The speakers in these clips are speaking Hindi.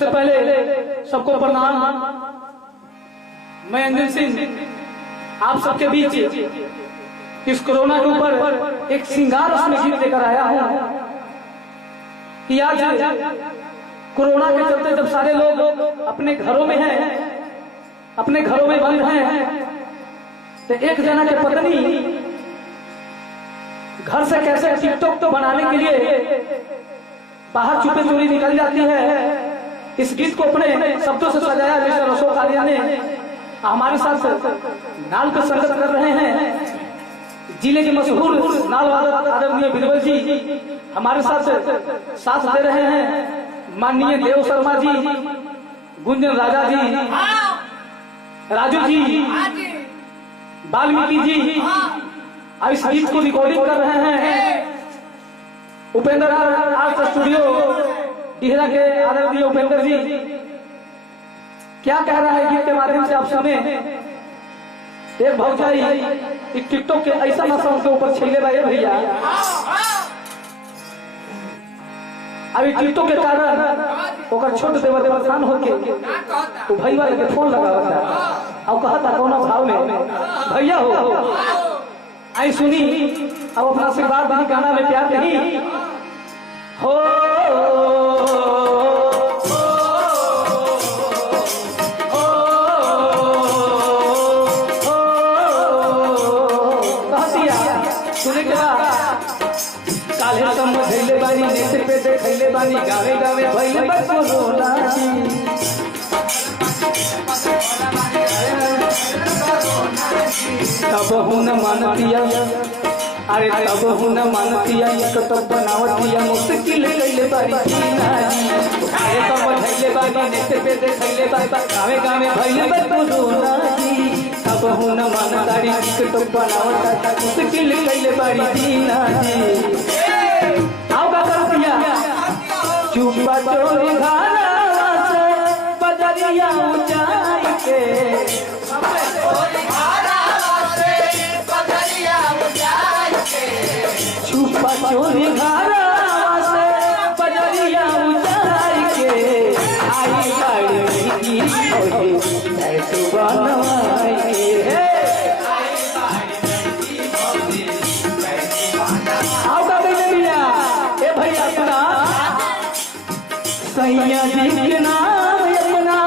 सबसे पहले सबको प्रणाम। मैं अंजन सिंह आप सबके बीच इस कोरोना के ऊपर एक श्रृंगार उसमें गीत लेकर आया हूं कि आज कोरोना के चलते जब सारे लोग अपने घरों में हैं, अपने घरों में बंद हैं, तो एक जना की पत्नी घर से कैसे टिकटॉक तो बनाने के लिए बाहर छुपे चोरी निकल जाती है। इस गीत को अपने शब्दों से सजाया मिस्टर अशोक आर्या ने। हमारे साथ नाल पर संगत कर रहे हैं जिले के मशहूर नाल वादक आदरणीय बीरबल जी हमारे साथ दे रहे हैं। माननीय देव शर्मा जी, गुंजन राजा जी, राजू जी, वाल्मीकि जी अब इस गीत को रिकॉर्डिंग कर रहे हैं। उपेंद्र आर्ट स्टूडियो डिहरा के आदरणीय उपेंद्र जी क्या कह रहा है गीत के माध्यम से आप सुने। एक भौजाई एक टिकटॉक के ऐसा नशा उनके ऊपर छेले भाई भैया, अभी टिकटॉक के कारण ओकर छोट देवस्थान होके तो भाई वाले के फोन लगावा था और कहा था कौन भाव में भैया हो आई सुनी। अब अपना आशीर्वाद भी गाना में प्यार नहीं हो सुने के काले समझले बानी नेट पे देखले बानी गावे गावे भइले बस कोरोना तब हूं न मानतिया, अरे तब हूं न मानतिया तो बनावतिया मुश्किल कैले बारी अरे समझले बानी नेट पे देखले बानी गावे गावे भइले बस कोरोना तब हूं न मानतारी तो बनावता मुश्किल कैले बारी आओ का कर दिया चुपा चोरी घाना से बजरिया ऊंचाई के छुपा चोरी घाना से बजरिया ऊंचाई के आई बाड़ी की ऐसु बनवाई है। आओ का भैया ए भैया सुना सैया जी के नाम अपना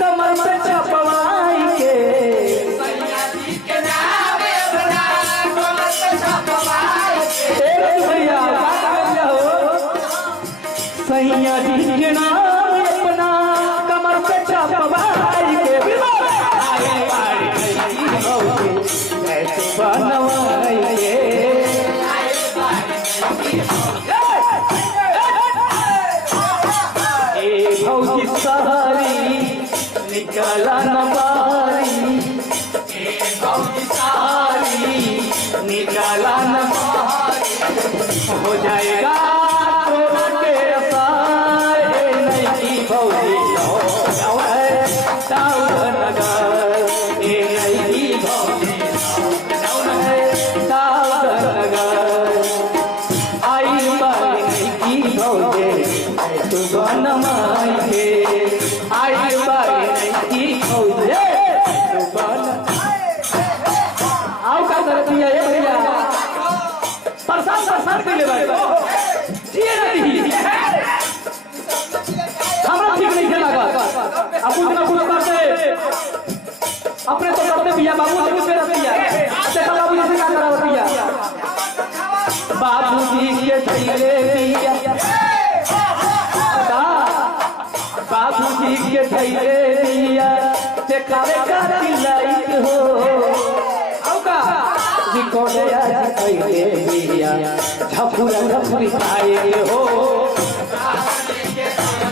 कमर पे छपवाई के सैया जी के नाम अपना कमर पे छपवाई के भैया हो सैया जी के नाम अपना कमर पे छपवाई के ऐसे बनवाई के भौजी सहारी निकाला न बारी भौजी सहारी निकाला न बारी हो जाएगा कोरोना के असर नहीं भौजी टाउन नगर नहीं भौजी टाउन नगर आई बारी नहीं भौजी तू बनवाई के आई बारी नहीं भौजी आओ का करती है ये भैया परेशान कर ले भाई जिए नहीं हमरा ठीक नहीं लगा अब कुछ ना कुछ करते अपने तो करते भैया बाबू जी से रखिया देखा बाबू जी से क्या करा भैया बाबू जी के धैले भैया बाबू जी के धैले भैया देखावे का लाइट हो औका रिकॉर्ड आज धैले भैया झपुरा झपुरी आए हो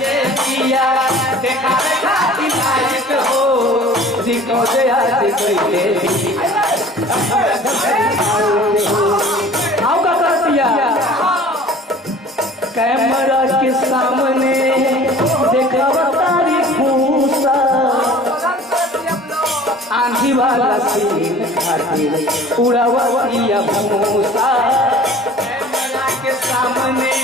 भैया देखावे का लाइट हो रिकॉर्ड आज धैले औका कर दिया कैमरा के सामने देखावा तारी भूसा आंधी वाला सीन खातिर उड़ावा भूसा कैमरा के सामने